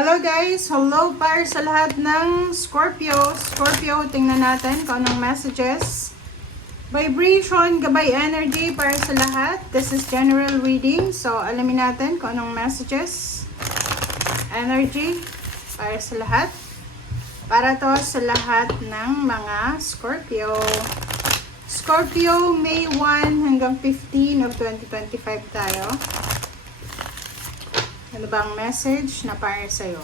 Hello guys! Hello para sa lahat ng Scorpio. Scorpio, tingnan natin kung anong messages. Vibration, gabay energy para sa lahat. This is general reading. So, alamin natin kung anong messages. Energy para sa lahat. Para to sa lahat ng mga Scorpio. Scorpio, May 1 hanggang 15 of 2025 tayo. Ano bang message na para sa'yo?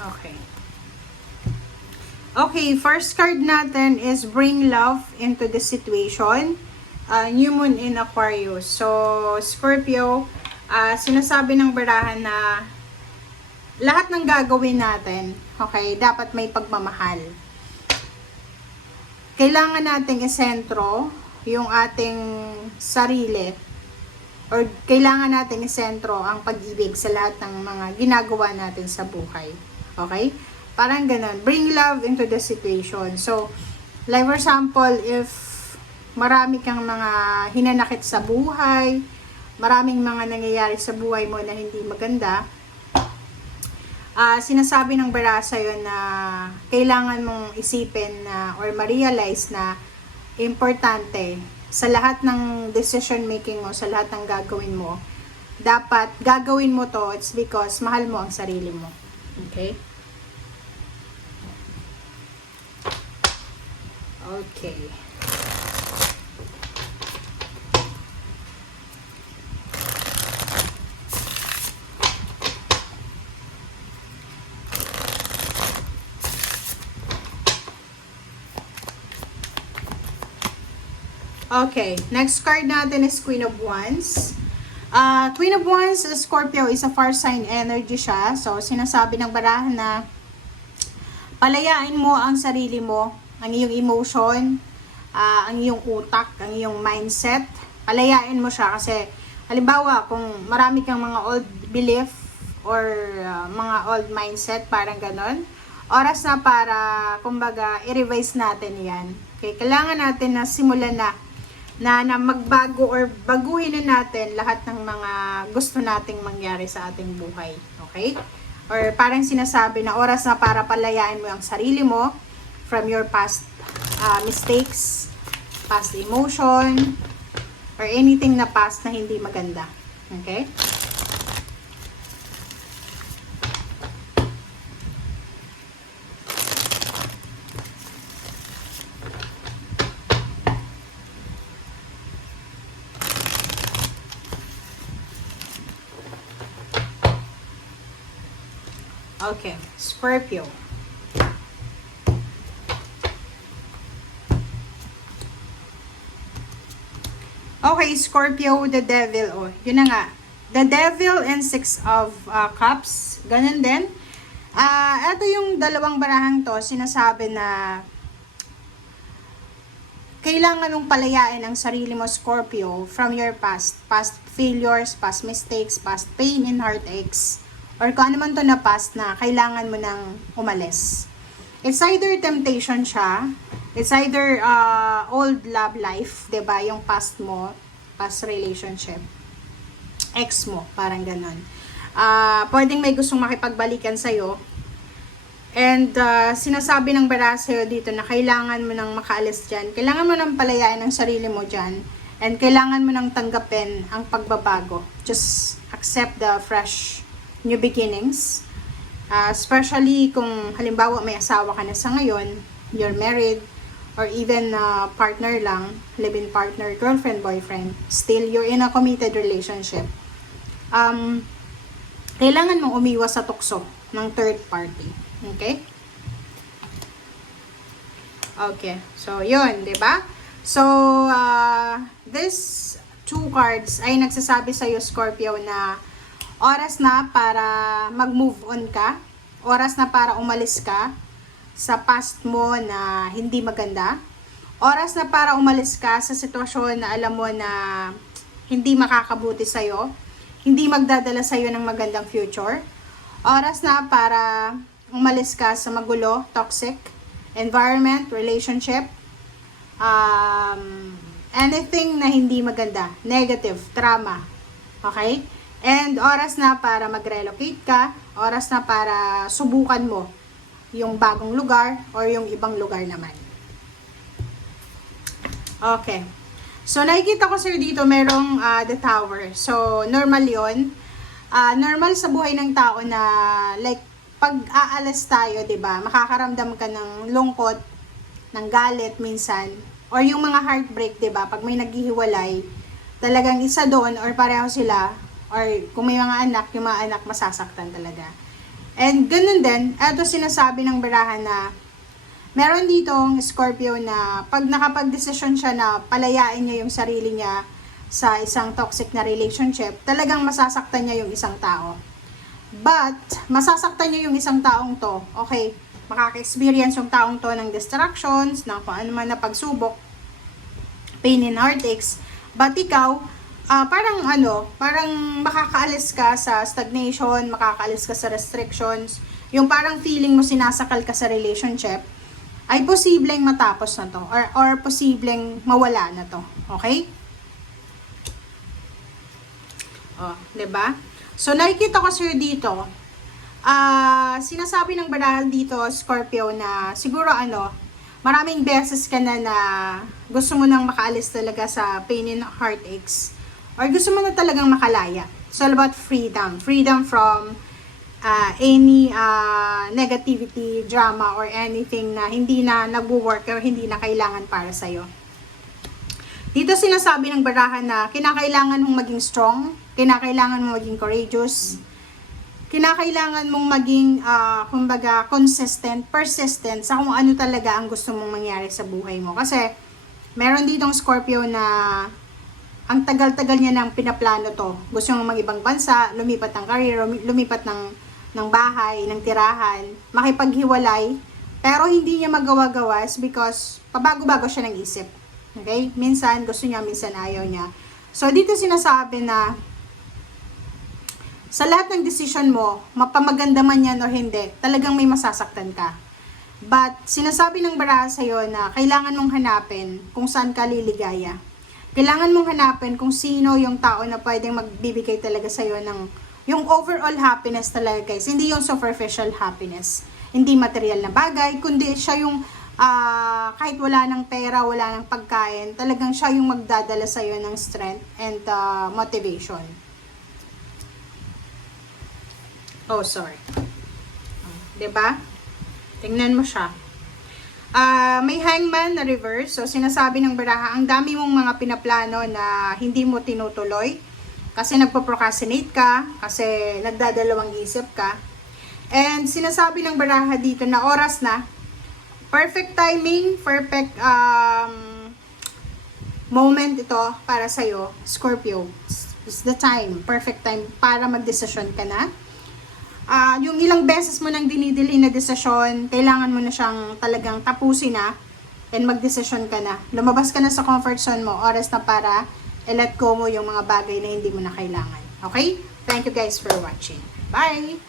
Okay. Okay, first card natin is bring love into the situation. New Moon in Aquarius. So, Scorpio, sinasabi ng barahan na lahat ng gagawin natin, okay, dapat may pagmamahal. Kailangan nating isentro yung ating sarili or kailangan natin isentro ang pag-ibig sa lahat ng mga ginagawa natin sa buhay. Okay? Parang ganun. Bring love into the situation. So, like for example, if marami kang mga hinanakit sa buhay, maraming mga nangyayari sa buhay mo na hindi maganda, sinasabi ng bara sa'yo na kailangan mong isipin na or ma-realize na importante sa lahat ng decision making mo, sa lahat ng gagawin mo, dapat gagawin mo to, it's because mahal mo ang sarili mo. Okay? Okay. Okay, next card natin is Queen of Wands. Queen of Wands, Scorpio, is a fire sign energy siya. So, sinasabi ng barahan na palayain mo ang sarili mo, ang iyong emotion, ang iyong utak, ang iyong mindset. Palayain mo siya kasi, halimbawa, kung marami kang mga old belief or mga old mindset, parang ganon, oras na para, kumbaga, i-revise natin yan. Okay, kailangan natin na simulan na magbago or baguhin na natin lahat ng mga gusto nating mangyari sa ating buhay. Okay? Or parang sinasabi na oras na para palayain mo ang sarili mo from your past mistakes, past emotion, or anything na past na hindi maganda. Okay? Okay, Scorpio. Okay, Scorpio, the devil. Oh, yun na nga. The devil and 6 of cups. Ganun din. Ito yung dalawang barahang to, sinasabi na kailangan mong palayain ang sarili mo, Scorpio, from your past failures, past mistakes, past pain and heartaches. Or kung ano man to na past na kailangan mo nang umalis. It's either temptation siya, it's either old love life, 'di ba? Yung past mo, past relationship, ex mo, parang ganon. Pwedeng may gustong makipagbalikan sa'yo. And sinasabi ng bara sa'yo dito na kailangan mo nang makaalis dyan. Kailangan mo nang palayain ang sarili mo dyan. And kailangan mo nang tanggapin ang pagbabago. Just accept the fresh new beginnings. Especially kung halimbawa may asawa ka na sa ngayon, you're married, or even partner lang, live-in partner, girlfriend, boyfriend, still you're in a committed relationship. Kailangan mong umiwas sa tukso ng third party. Okay? Okay. So, yun, di ba? So, this two cards ay nagsasabi sa'yo, Scorpio, na oras na para mag-move on ka. Oras na para umalis ka sa past mo na hindi maganda. Oras na para umalis ka sa sitwasyon na alam mo na hindi makakabuti sa'yo. Hindi magdadala sa'yo ng magandang future. Oras na para umalis ka sa magulo, toxic environment, relationship. Anything na hindi maganda. Negative, trauma. Okay? And oras na para mag-relocate ka, oras na para subukan mo yung bagong lugar or yung ibang lugar naman. Okay. So, nakikita ko sir dito merong the tower. So, normal yon. Normal sa buhay ng tao na like pag aalis tayo, 'di ba? Makakaramdam ka ng lungkot, ng galit minsan, or yung mga heartbreak, 'di ba? Pag may naghihiwalay, talagang isa doon or pareho sila, or kung may mga anak, yung mga anak masasaktan talaga. And ganun din, ito sinasabi ng barahan na meron ditong Scorpio na pag nakapag-desisyon siya na palayain niya yung sarili niya sa isang toxic na relationship, talagang masasaktan niya yung isang tao. But, masasaktan niya yung isang taong to, okay, makaka-experience yung taong to ng distractions, ng kung ano man na pagsubok, pain and heartaches, but ikaw, parang makakaalis ka sa stagnation, makakaalis ka sa restrictions, yung parang feeling mo sinasakal ka sa relationship, ay posibleng matapos na to, or posibleng mawala na to, okay? Oh, 'di ba? So nakikita ko sir dito, sinasabi ng barahan dito, Scorpio, na siguro maraming beses ka na gusto mo nang makaalis talaga sa pain and heartaches, or gusto mo na talagang makalaya. It's all about freedom. Freedom from any negativity, drama, or anything na hindi na nagwo-work or hindi na kailangan para sa'yo. Dito sinasabi ng barahan na kinakailangan mong maging strong, kinakailangan mong maging courageous, kinakailangan mong maging, consistent, persistent sa kung ano talaga ang gusto mong mangyari sa buhay mo. Kasi, meron ditong Scorpio na ang tagal-tagal niya nang pinaplano to. Gusto niyang mag-ibang bansa, lumipat ng career, lumipat ng bahay, ng tirahan, makipaghiwalay, pero hindi niya magawa-gawa because pabago-bago siya ng isip. Okay? Minsan gusto niya, minsan ayaw niya. So, dito sinasabi na sa lahat ng decision mo, mapamaganda man yan o hindi, talagang may masasaktan ka. But, sinasabi ng baraha sa'yo na kailangan mong hanapin kung saan ka liligaya. Kailangan mong hanapin kung sino yung tao na pwedeng magbibigay talaga sa'yo ng yung overall happiness talaga, guys. Hindi yung superficial happiness. Hindi material na bagay, kundi siya yung kahit wala ng pera, wala ng pagkain, talagang siya yung magdadala sa'yo ng strength and motivation. Oh, sorry. Diba? Tingnan mo siya. May hangman na reverse. So, sinasabi ng baraha, ang dami mong mga pinaplano na hindi mo tinutuloy. Kasi nagpo-procrastinate ka. Kasi nagdadalawang isip ka. And sinasabi ng baraha dito na oras na. Perfect timing, perfect moment ito para sa'yo, Scorpio. It's the time, perfect time para magdesisyon ka na. Yung ilang beses mo nang dinidili na desisyon, kailangan mo na siyang talagang tapusin na and magdesisyon ka na. Lumabas ka na sa comfort zone mo, oras na para i-let go mo yung mga bagay na hindi mo na kailangan. Okay? Thank you guys for watching. Bye!